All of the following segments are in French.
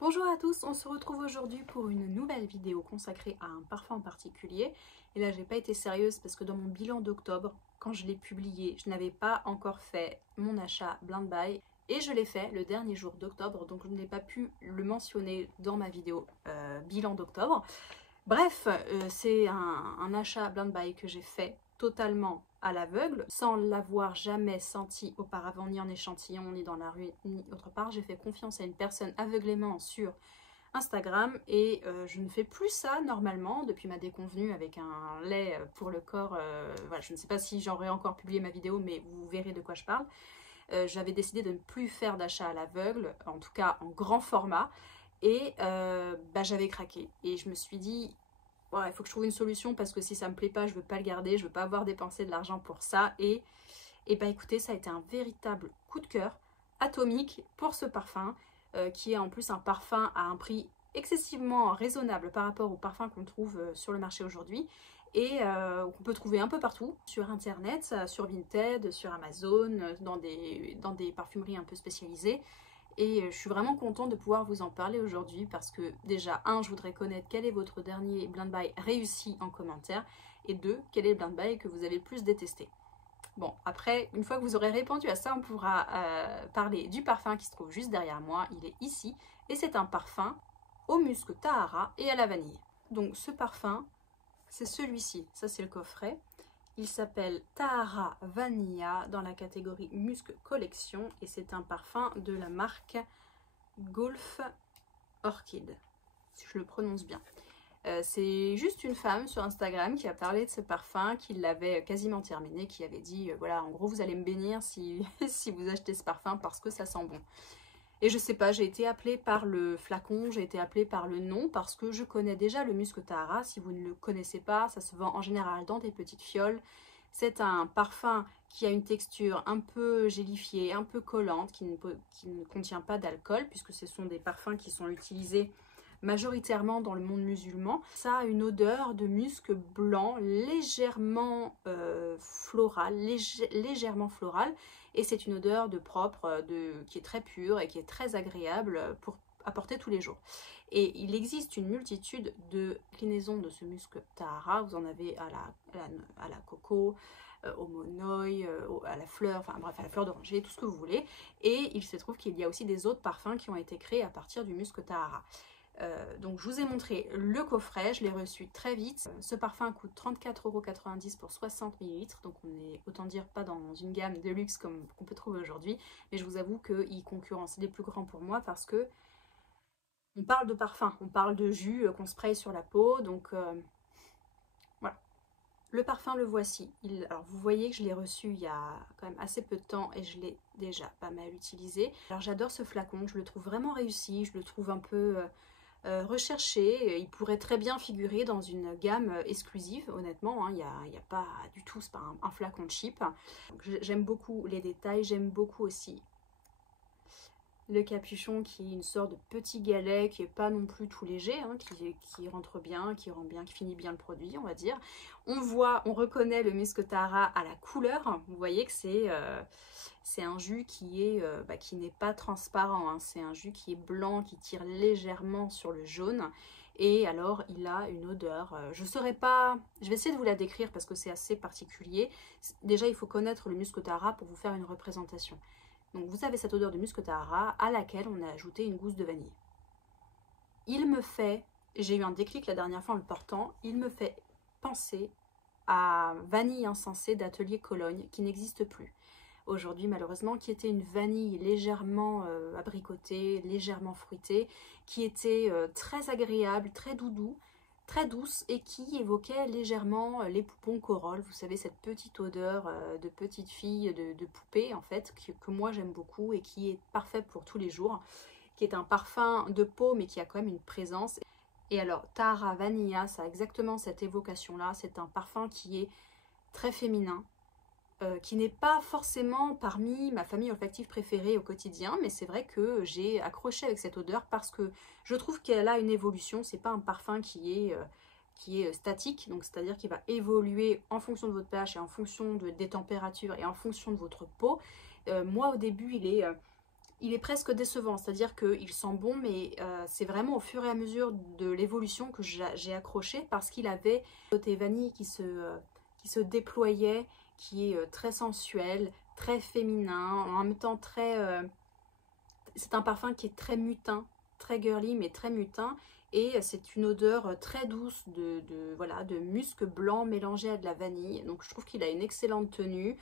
Bonjour à tous, on se retrouve aujourd'hui pour une nouvelle vidéo consacrée à un parfum en particulier. Et là, j'ai pas été sérieuse parce que dans mon bilan d'octobre, quand je l'ai publié, je n'avais pas encore fait mon achat Blind Buy. Et je l'ai fait le dernier jour d'octobre, donc je n'ai pas pu le mentionner dans ma vidéo bilan d'octobre. Bref, c'est un achat Blind Buy que j'ai fait totalement à l'aveugle, sans l'avoir jamais senti auparavant, ni en échantillon, ni dans la rue, ni autre part. J'ai fait confiance à une personne aveuglément sur Instagram et je ne fais plus ça normalement depuis ma déconvenue avec un lait pour le corps. Voilà, je ne sais pas si j'aurais encore publié ma vidéo, mais vous verrez de quoi je parle. J'avais décidé de ne plus faire d'achat à l'aveugle, en tout cas en grand format, et j'avais craqué. Et je me suis dit, ouais, il faut que je trouve une solution parce que si ça me plaît pas, je veux pas le garder, je veux pas avoir dépensé de l'argent pour ça. Et écoutez, ça a été un véritable coup de cœur atomique pour ce parfum, qui est en plus un parfum à un prix excessivement raisonnable par rapport aux parfums qu'on trouve sur le marché aujourd'hui et qu'on peut trouver un peu partout, sur internet, sur Vinted, sur Amazon, dans des parfumeries un peu spécialisées. Et je suis vraiment contente de pouvoir vous en parler aujourd'hui parce que déjà, je voudrais connaître quel est votre dernier Blind Buy réussi en commentaire, et deux, quel est le Blind Buy que vous avez le plus détesté. Bon, après, une fois que vous aurez répondu à ça, on pourra parler du parfum qui se trouve juste derrière moi. Il est ici, et c'est un parfum au musc Tahara et à la vanille. Donc ce parfum, c'est celui-ci, ça c'est le coffret. Il s'appelle Tahara Vanilla dans la catégorie Musc Collection et c'est un parfum de la marque Golf Orchid, si je le prononce bien. C'est juste une femme sur Instagram qui a parlé de ce parfum, qui l'avait quasiment terminé, qui avait dit voilà, en gros vous allez me bénir si, si vous achetez ce parfum parce que ça sent bon. Et je sais pas, j'ai été appelée par le flacon, j'ai été appelée par le nom parce que je connais déjà le musc Tahara. Si vous ne le connaissez pas, ça se vend en général dans des petites fioles. C'est un parfum qui a une texture un peu gélifiée, un peu collante, qui ne contient pas d'alcool puisque ce sont des parfums qui sont utilisés majoritairement dans le monde musulman. Ça a une odeur de musc blanc légèrement floral, légèrement floral. Et c'est une odeur de propre, qui est très pure et qui est très agréable pour apporter tous les jours. Et il existe une multitude de déclinaisons de ce musc Tahara. Vous en avez à la coco, au monoï, à la fleur, enfin bref, à la fleur d'oranger, tout ce que vous voulez. Et il se trouve qu'il y a aussi des autres parfums qui ont été créés à partir du musc Tahara. Donc je vous ai montré le coffret, je l'ai reçu très vite. Ce parfum coûte 34,90 € pour 60 ml, donc on est autant dire pas dans une gamme de luxe comme qu'on peut trouver aujourd'hui, mais je vous avoue qu'il concurrence les plus grands pour moi parce que on parle de parfum, on parle de jus qu'on spraye sur la peau, donc voilà. Le parfum, le voici. Alors vous voyez que je l'ai reçu il y a quand même assez peu de temps et je l'ai déjà pas mal utilisé. Alors j'adore ce flacon, je le trouve vraiment réussi, je le trouve un peu recherché. Il pourrait très bien figurer dans une gamme exclusive, honnêtement, hein. Il y a pas du tout, c'est pas un flacon cheap. J'aime beaucoup les détails, j'aime beaucoup aussi le capuchon qui est une sorte de petit galet qui est pas non plus tout léger, hein, qui rentre bien, qui rend bien, qui finit bien le produit, on va dire. On reconnaît le musc Tahara à la couleur. Vous voyez que c'est un jus qui n'est pas transparent, hein. C'est un jus qui est blanc, qui tire légèrement sur le jaune. Et alors, il a une odeur, je saurais pas, je vais essayer de vous la décrire parce que c'est assez particulier. Déjà, il faut connaître le musc Tahara pour vous faire une représentation. Donc vous avez cette odeur de musc Tahara à laquelle on a ajouté une gousse de vanille. Il me fait, j'ai eu un déclic la dernière fois en le portant, il me fait penser à Vanille Insensée d'Atelier Cologne qui n'existe plus aujourd'hui malheureusement, qui était une vanille légèrement abricotée, légèrement fruitée, qui était très agréable, très doudou, très douce et qui évoquait légèrement les poupons Corolle. Vous savez, cette petite odeur de petite fille, de poupée en fait, que moi j'aime beaucoup et qui est parfait pour tous les jours, qui est un parfum de peau mais qui a quand même une présence. Et alors, Tahara Vanilla, ça a exactement cette évocation-là. C'est un parfum qui est très féminin, qui n'est pas forcément parmi ma famille olfactive préférée au quotidien, mais c'est vrai que j'ai accroché avec cette odeur parce que je trouve qu'elle a une évolution. C'est pas un parfum qui est statique, donc c'est-à-dire qu'il va évoluer en fonction de votre pH et en fonction des températures et en fonction de votre peau. Moi au début il est il est presque décevant, c'est-à-dire qu'il sent bon, mais c'est vraiment au fur et à mesure de l'évolution que j'ai accroché, parce qu'il avait un côté vanille qui se déployait, qui est très sensuel, très féminin, en même temps très... c'est un parfum qui est très mutin, très girly, mais très mutin, et c'est une odeur très douce voilà, de musc blanc mélangé à de la vanille. Donc je trouve qu'il a une excellente tenue.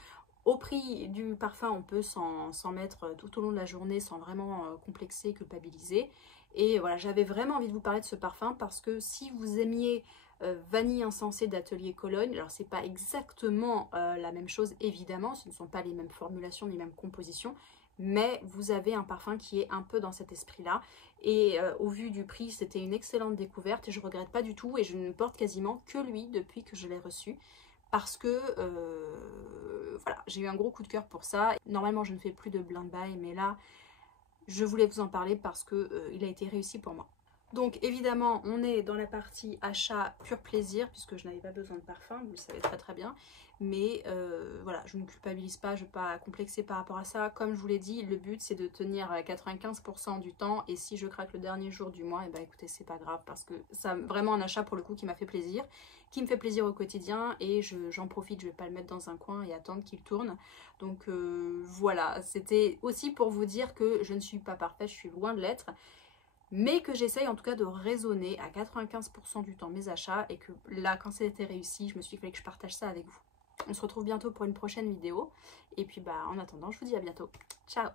Au prix du parfum, on peut s'en mettre tout au long de la journée sans vraiment complexer, culpabiliser. Et voilà, j'avais vraiment envie de vous parler de ce parfum parce que si vous aimiez Vanille Insensée d'Atelier Cologne, alors c'est pas exactement la même chose évidemment, ce ne sont pas les mêmes formulations ni les mêmes compositions, mais vous avez un parfum qui est un peu dans cet esprit-là. Et au vu du prix, c'était une excellente découverte et je ne regrette pas du tout, et je ne porte quasiment que lui depuis que je l'ai reçu. Parce que voilà, j'ai eu un gros coup de cœur pour ça. Normalement, je ne fais plus de blind buy, mais là, je voulais vous en parler parce que il a été réussi pour moi. Donc évidemment, on est dans la partie achat pur plaisir, puisque je n'avais pas besoin de parfum, vous le savez très très bien. Mais voilà, je ne culpabilise pas, je ne vais pas complexer par rapport à ça. Comme je vous l'ai dit, le but c'est de tenir 95% du temps, et si je craque le dernier jour du mois, et ben écoutez, c'est pas grave, parce que c'est vraiment un achat pour le coup qui m'a fait plaisir, qui me fait plaisir au quotidien, et j'en profite, je ne vais pas le mettre dans un coin et attendre qu'il tourne. Donc voilà, c'était aussi pour vous dire que je ne suis pas parfaite, je suis loin de l'être, mais que j'essaye en tout cas de raisonner à 95% du temps mes achats, et que là, quand c'était réussi, je me suis dit qu'il fallait que je partage ça avec vous. On se retrouve bientôt pour une prochaine vidéo, et puis bah en attendant, je vous dis à bientôt. Ciao!